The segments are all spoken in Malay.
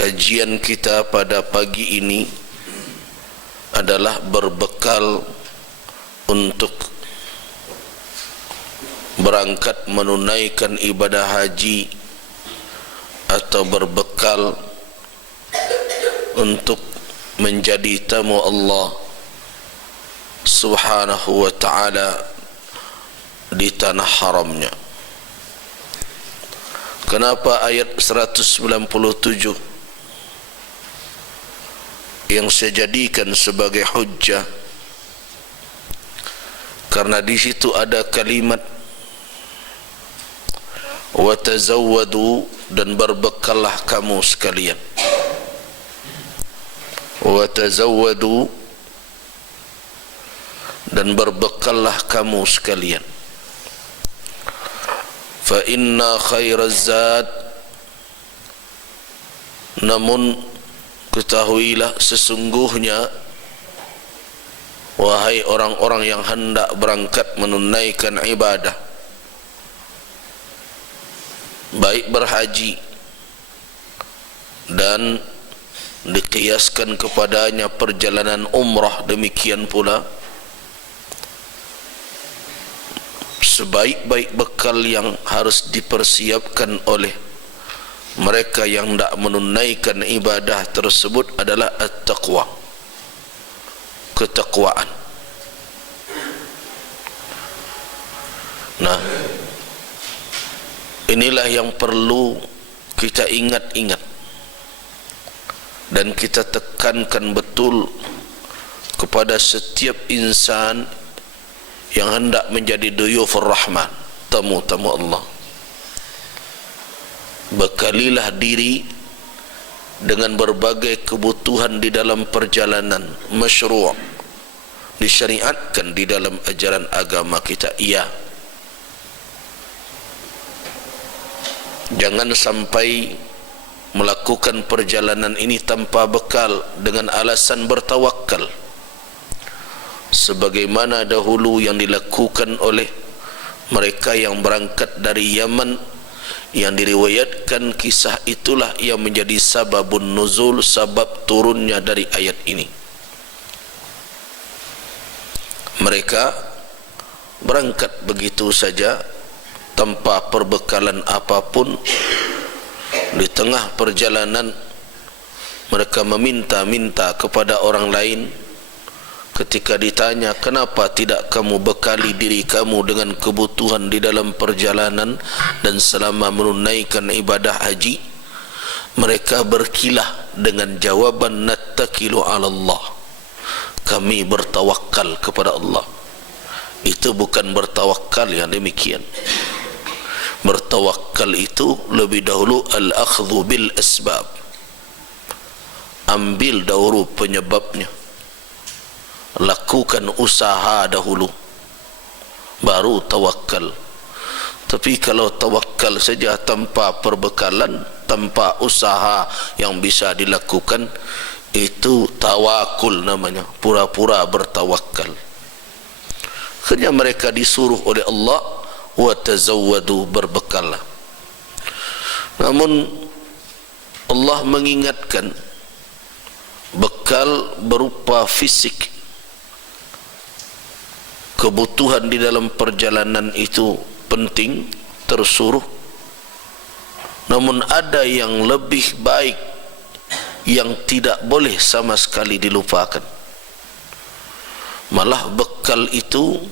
Kajian kita pada pagi ini adalah berbekal untuk berangkat menunaikan ibadah haji atau berbekal untuk menjadi tamu Allah Subhanahu wa ta'ala di tanah haramnya. Kenapa ayat 197 yang saya jadikan sebagai hujjah? Karena di situ ada kalimat wa tazawwadu, dan berbekallah kamu sekalian. Wa tazawwadu, dan berbekallah kamu sekalian. Fa inna khairaz zad, namun ketahuilah sesungguhnya wahai orang-orang yang hendak berangkat menunaikan ibadah, baik berhaji dan dikiaskan kepadanya perjalanan umrah, demikian pula sebaik-baik bekal yang harus dipersiapkan oleh mereka yang hendak menunaikan ibadah tersebut adalah at-taqwa, ketakwaan. Nah, inilah yang perlu kita ingat-ingat dan kita tekankan betul kepada setiap insan yang hendak menjadi duyufur rahman, tamu-tamu Allah. Bekalilah diri dengan berbagai kebutuhan di dalam perjalanan masyru', disyariatkan di dalam ajaran agama kita. Iya, jangan sampai melakukan perjalanan ini tanpa bekal dengan alasan bertawakal, sebagaimana dahulu yang dilakukan oleh mereka yang berangkat dari Yaman, yang diriwayatkan kisah itulah yang menjadi sababun nuzul, sabab turunnya dari ayat ini. Mereka berangkat begitu saja tanpa perbekalan apapun. Di tengah perjalanan mereka meminta-minta kepada orang lain. Ketika ditanya, kenapa tidak kamu bekali diri kamu dengan kebutuhan di dalam perjalanan dan selama menunaikan ibadah haji, mereka berkilah dengan jawaban nattakilu ala Allah, kami bertawakal kepada Allah. Itu bukan bertawakal yang demikian. Bertawakal itu lebih dahulu al-akhdhu bil asbab, ambil dahulu penyebabnya, lakukan usaha dahulu, baru tawakal. Tapi kalau tawakal saja tanpa perbekalan, tanpa usaha yang bisa dilakukan, itu tawakul namanya, pura-pura bertawakal. Hanya mereka disuruh oleh Allah, wa tazawwadu, berbekallah. Namun Allah mengingatkan, bekal berupa fisik, kebutuhan di dalam perjalanan itu penting, tersuruh. Namun ada yang lebih baik yang tidak boleh sama sekali dilupakan. Malah bekal itu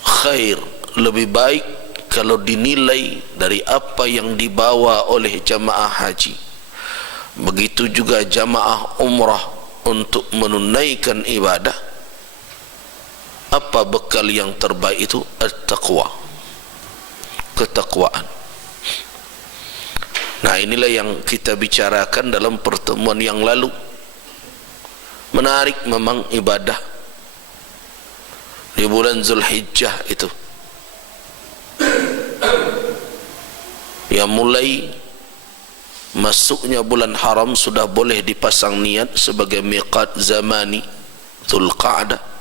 khair, lebih baik kalau dinilai dari apa yang dibawa oleh jamaah haji. Begitu juga jamaah umrah untuk menunaikan ibadah. Apa bekal yang terbaik itu? At-taqwa, ketakwaan. Nah, inilah yang kita bicarakan dalam pertemuan yang lalu. Menarik memang ibadah di bulan Zulhijjah itu, yang mulai masuknya bulan haram sudah boleh dipasang niat sebagai miqat zamani Dzulqa'dah.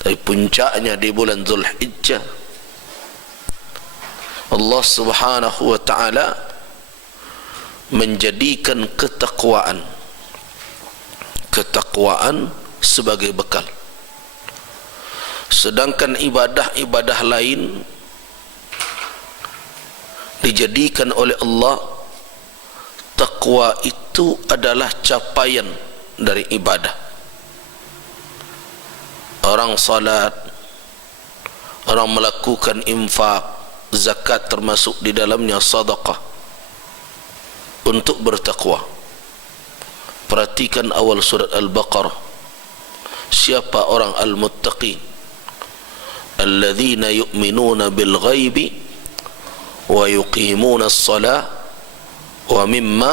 Tapi puncaknya di bulan Zulhijjah, Allah Subhanahu wa ta'ala menjadikan ketakwaan sebagai bekal. Sedangkan ibadah-ibadah lain dijadikan oleh Allah, takwa itu adalah capaian dari ibadah. Orang salat, orang melakukan infak, zakat termasuk di dalamnya sedekah untuk bertakwa. Perhatikan awal surat Al-Baqarah. Siapa orang al-muttaqin? Alladzina yu'minuna bil ghaibi wa yuqimuna as-salah wa mimma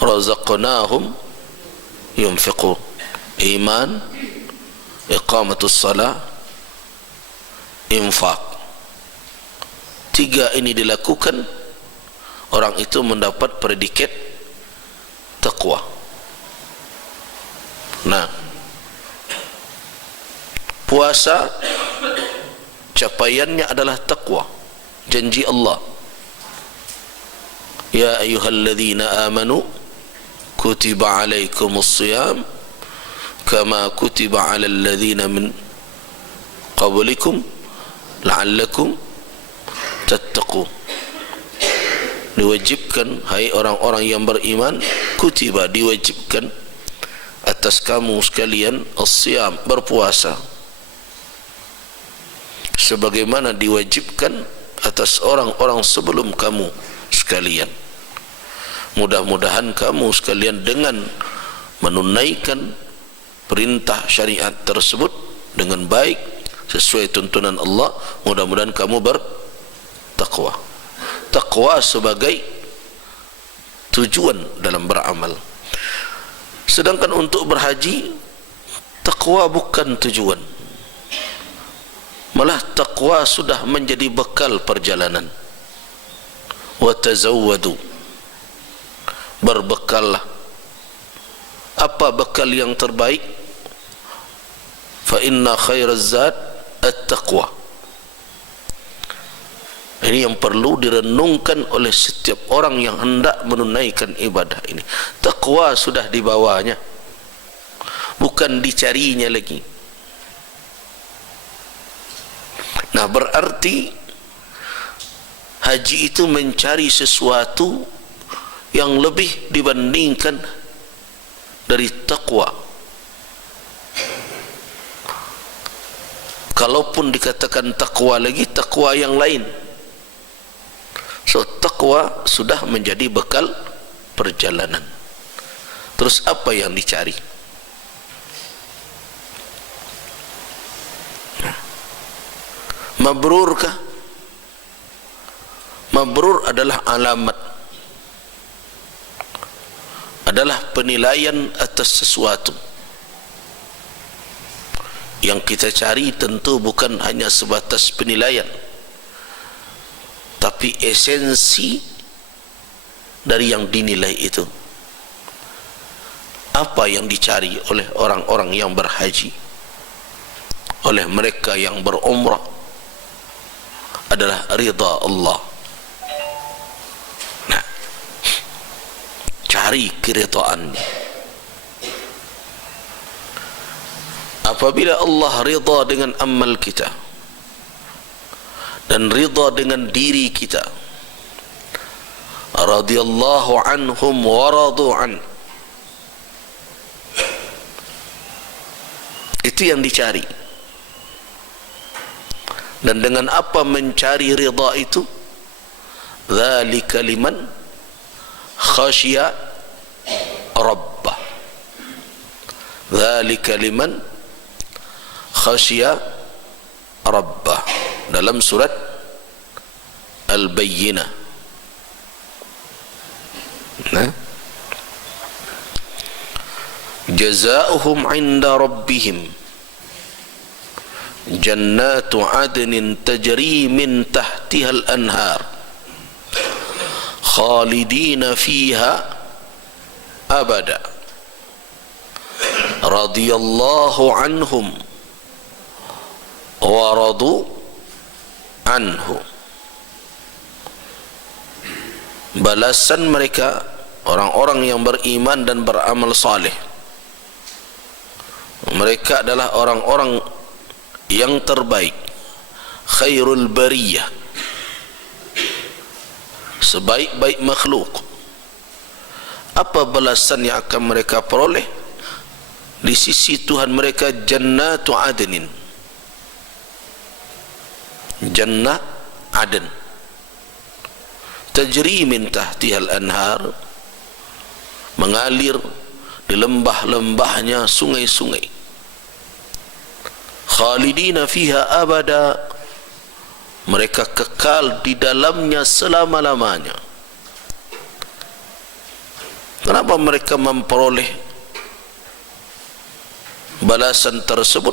razaqnahum yunfiqun. Iman, iqamatus salah, infak. Tiga ini dilakukan, orang itu mendapat predikat takwa. Nah, puasa capaiannya adalah takwa, janji Allah. Ya ayyuhalladzina amanu kutiba alaikumus shiyam kama kutiba alal ladzina min qablikum la'allakum tattaqun. Diwajibkan, hai orang-orang yang beriman, kutiba, diwajibkan atas kamu sekalian as-siyam, berpuasa, sebagaimana diwajibkan atas orang-orang sebelum kamu sekalian. Mudah-mudahan kamu sekalian dengan menunaikan perintah syariat tersebut dengan baik sesuai tuntunan Allah, mudah-mudahan kamu bertakwa. Takwa sebagai tujuan dalam beramal. Sedangkan untuk berhaji, takwa bukan tujuan, malah takwa sudah menjadi bekal perjalanan. Wa tazawwadu, berbekallah. Apa bekal yang terbaik? Fa inna khairaz zad at-taqwa. Ini yang perlu direnungkan oleh setiap orang yang hendak menunaikan ibadah ini. Takwa sudah dibawanya, bukan dicarinya lagi. Nah, berarti haji itu mencari sesuatu yang lebih dibandingkan dari takwa. Kalaupun dikatakan takwa lagi, takwa yang lain. So, takwa sudah menjadi bekal perjalanan. Terus apa yang dicari? Mabrurkah? Mabrur adalah alamat, adalah penilaian atas sesuatu. Yang kita cari tentu bukan hanya sebatas penilaian, tapi esensi dari yang dinilai itu. Apa yang dicari oleh orang-orang yang berhaji, oleh mereka yang berumrah, adalah ridha Allah. Nah, cari keridhaannya. Apabila Allah ridha dengan amal kita dan ridha dengan diri kita, radhiyallahu anhum wa radu an, itu yang dicari. Dan dengan apa mencari ridha itu? Dzalika liman khasyiya rabbah. Dzalika liman khasyiya rabbah, dalam surat Al-Bayyinah. Nah, jazaohum 'inda rabbihim jannatu 'adnin tajri min tahtiha al-anhar khalidina fiha abada radhiyallahu anhum wa radu anhu. balasan mereka orang-orang yang beriman dan beramal saleh. Mereka adalah orang-orang yang terbaik, khairul bariyah, sebaik-baik makhluk. Apa balasan yang akan mereka peroleh di sisi Tuhan mereka? Jannatu adnin, jannah aden, tajri min tahtihal anhar, mengalir di lembah-lembahnya sungai-sungai. Khalidina fiha abada, mereka kekal di dalamnya selama-lamanya. Kenapa mereka memperoleh balasan tersebut?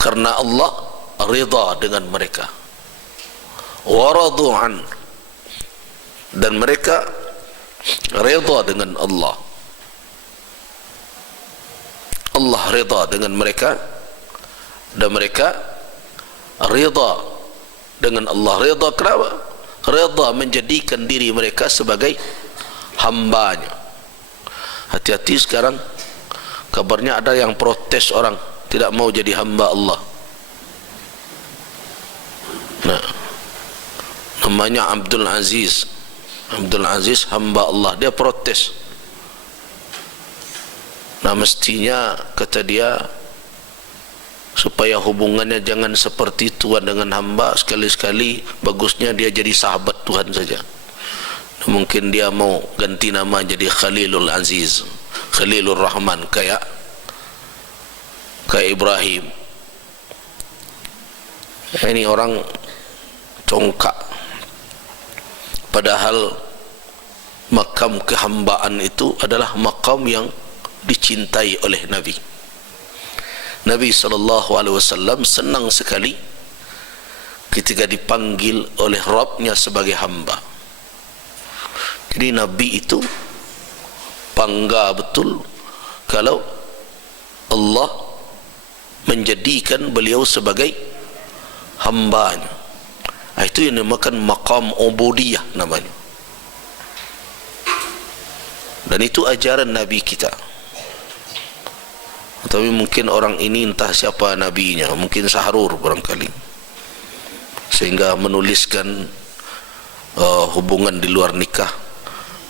Karena Allah ridha dengan mereka, wa radu an, dan mereka ridha dengan Allah. Allah ridha dengan mereka dan mereka ridha dengan Allah. Ridha kenapa? Ridha menjadikan diri mereka sebagai hambanya. Hati-hati sekarang, kabarnya ada yang protes orang tidak mau jadi hamba Allah. Nah, namanya Abdul Aziz. Abdul Aziz hamba Allah, dia protes. Nah, mestinya kata dia, supaya hubungannya jangan seperti Tuhan dengan hamba, sekali-sekali bagusnya dia jadi sahabat Tuhan saja. Mungkin dia mau ganti nama jadi Khalilul Aziz, Khalilur Rahman, kayak Ibrahim. Ini orang congkak. Padahal makam kehambaan itu adalah makam yang dicintai oleh Nabi. Nabi SAW senang sekali ketika dipanggil oleh Rabbnya sebagai hamba. Jadi Nabi itu bangga betul kalau Allah menjadikan beliau sebagai hambanya. Itu yang dinamakan maqam ubudiyah namanya. Dan itu ajaran Nabi kita. Tapi mungkin orang ini entah siapa nabinya, mungkin Sahrur barangkali, sehingga menuliskan hubungan di luar nikah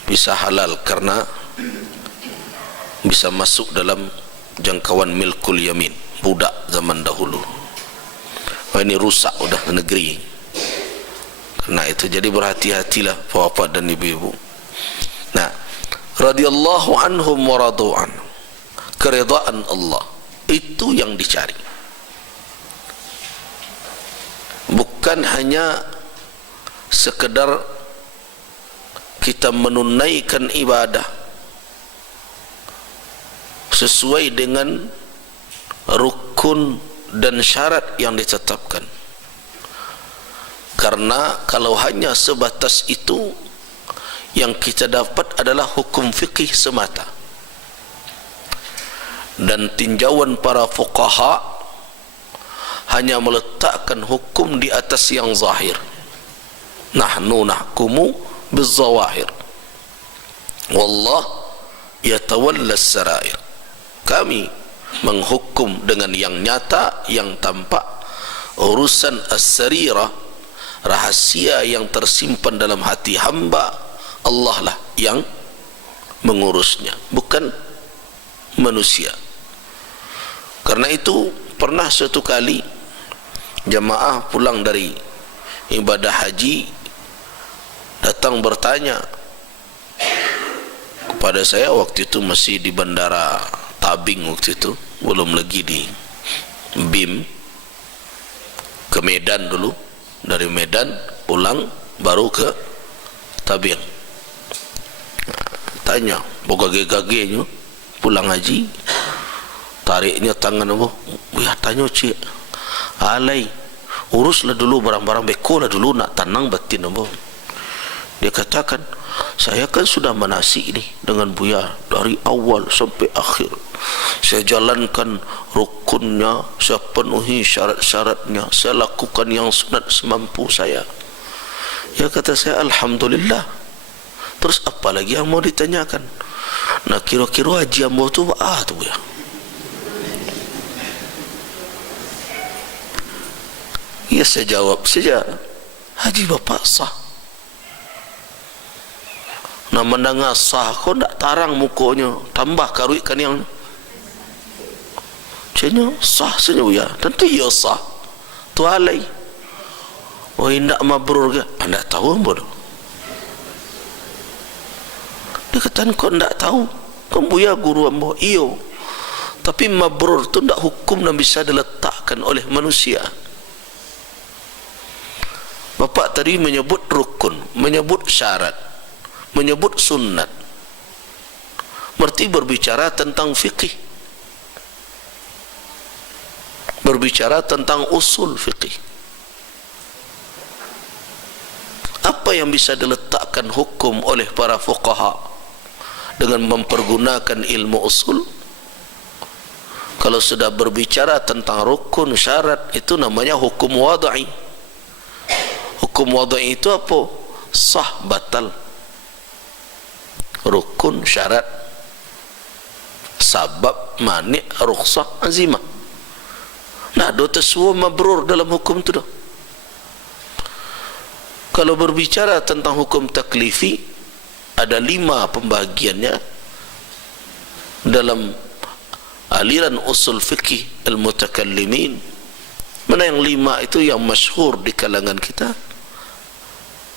bisa halal karena bisa masuk dalam jangkauan milkul yamin, budak zaman dahulu. Ini rusak udah negeri. Karena itu jadi berhati-hatilah bapak dan ibu-ibu. Nah, radhiyallahu anhum wa radu'an, keridhaan Allah itu yang dicari. Bukan hanya sekedar kita menunaikan ibadah sesuai dengan rukun dan syarat yang ditetapkan. Karena kalau hanya sebatas itu, yang kita dapat adalah hukum fikih semata. Dan tinjauan para fuqaha hanya meletakkan hukum di atas yang zahir. Nahnu nahkumu bizzawahir, wallah yatawalla as-sarair. Kami menghukum dengan yang nyata, yang tampak. Urusan as-sarirah, rahasia yang tersimpan dalam hati hamba, Allah lah yang mengurusnya, bukan manusia. Karena itu pernah suatu kali jamaah pulang dari ibadah haji datang bertanya kepada saya, waktu itu masih di bandara Tabing, waktu itu belum lagi di BIM, ke Medan dulu, dari Medan pulang baru ke Tabing. Tanya bogage-gagenya pulang haji, tariknya tangan apa, ya tanya cik alai, uruslah dulu barang-barang beko lah dulu, nak tenang batin apa. Dia katakan, saya kan sudah manasik ini dengan Buya dari awal sampai akhir. Saya jalankan rukunnya, saya penuhi syarat-syaratnya, saya lakukan yang sunat semampu saya. Ya kata saya, alhamdulillah. Terus apa lagi yang mau ditanyakan? Nah kira-kira haji ambo tu tu ya. Ya saya jawab saja, haji bapak sah. Nah mendengar sah, kau tak tarang mukonya, tambah karuikan yang cenya sah senyum ya. Tentu ya sah. Tu alai. Oh indak mabrur ke? Anda tahu ambo. Dia kata kau tak tahu. Kau buya guru ambo. Iyo. Tapi mabrur tu tak hukum yang bisa diletakkan oleh manusia. Bapak tadi menyebut rukun, menyebut syarat, menyebut sunnat. Berarti berbicara tentang fikih, berbicara tentang usul fikih. Apa yang bisa diletakkan hukum oleh para fuqaha dengan mempergunakan ilmu usul? Kalau sudah berbicara tentang rukun, syarat, itu namanya hukum wadai. Hukum wadai itu apa? Sah, batal. Rukun, syarat, sabab, mani', rukhsah, azimah. Nah, ada semua mabrur dalam hukum itu dah. Kalau berbicara tentang hukum taklifi, ada 5 pembahagiannya dalam aliran usul fikih al-mutakallimin. Mana yang 5 itu yang masyhur di kalangan kita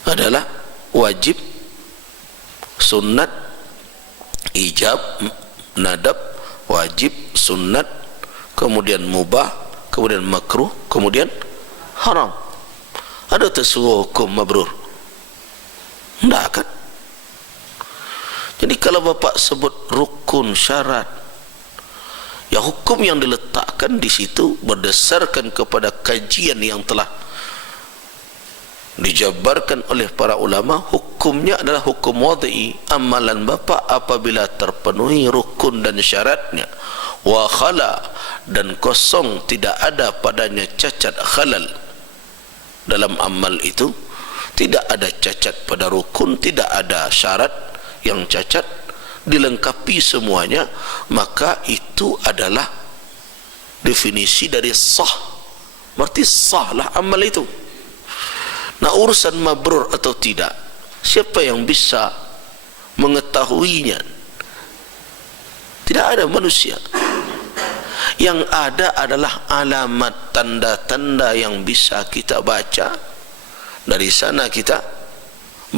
adalah wajib, sunnat, ijab, nadab, wajib, sunnat, kemudian mubah, kemudian makruh, kemudian haram. Ada sesuatu hukum mabrur? Tidak kan? Jadi kalau bapak sebut rukun, syarat, ya hukum yang diletakkan di situ berdasarkan kepada kajian yang telah dijabarkan oleh para ulama, hukumnya adalah hukum wadai. Amalan bapak apabila terpenuhi rukun dan syaratnya, wa khala, dan kosong, tidak ada padanya cacat khalal dalam amal itu, tidak ada cacat pada rukun, tidak ada syarat yang cacat, dilengkapi semuanya, maka itu adalah definisi dari sah. Berarti sahlah amal itu. Nah urusan mabrur atau tidak, siapa yang bisa mengetahuinya? Tidak ada manusia. Yang ada adalah alamat, tanda-tanda yang bisa kita baca. Dari sana kita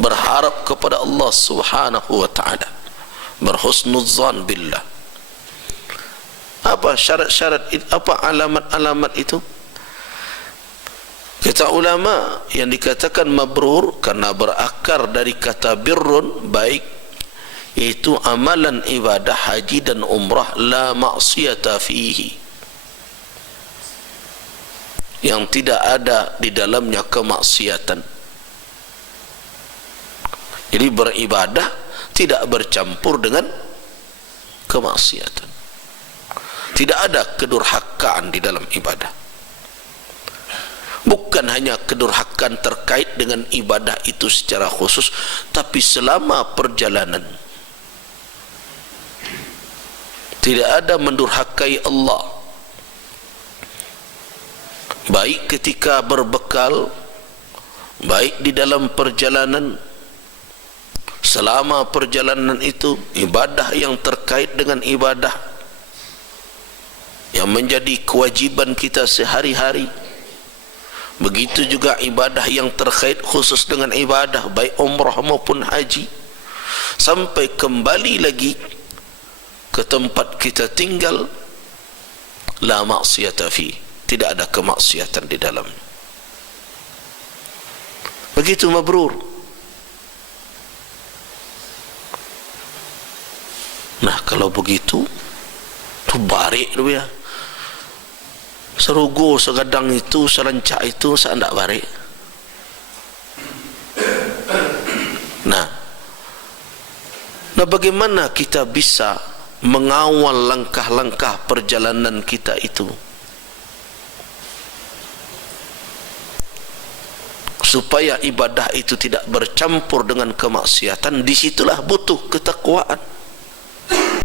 berharap kepada Allah subhanahu wa ta'ala, berhusnudzan billah. Apa syarat-syarat itu? Apa alamat-alamat itu? Kata ulama, yang dikatakan mabrur karena berakar dari kata birrun, baik, itu amalan ibadah haji dan umrah la maksiyata fihi, yang tidak ada di dalamnya kemaksiatan. Jadi beribadah tidak bercampur dengan kemaksiatan, tidak ada kedurhakaan di dalam ibadah. Bukan hanya kedurhakaan terkait dengan ibadah itu secara khusus, tapi selama perjalanan tidak ada mendurhakai Allah, baik ketika berbekal, baik di dalam perjalanan. Selama perjalanan itu, ibadah yang terkait dengan ibadah yang menjadi kewajiban kita sehari-hari, begitu juga ibadah yang terkait khusus dengan ibadah, baik umrah maupun haji, sampai kembali lagi ke tempat kita tinggal, la maksiyata fi, tidak ada kemaksiatan di dalamnya. Begitu mabrur. Nah kalau begitu, tu barik tu ya. Serugo segadang itu, serancak itu, saya tidak barik. Nah bagaimana kita bisa mengawal langkah-langkah perjalanan kita itu? supaya ibadah itu tidak bercampur dengan kemaksiatan. Disitulah butuh ketakwaan.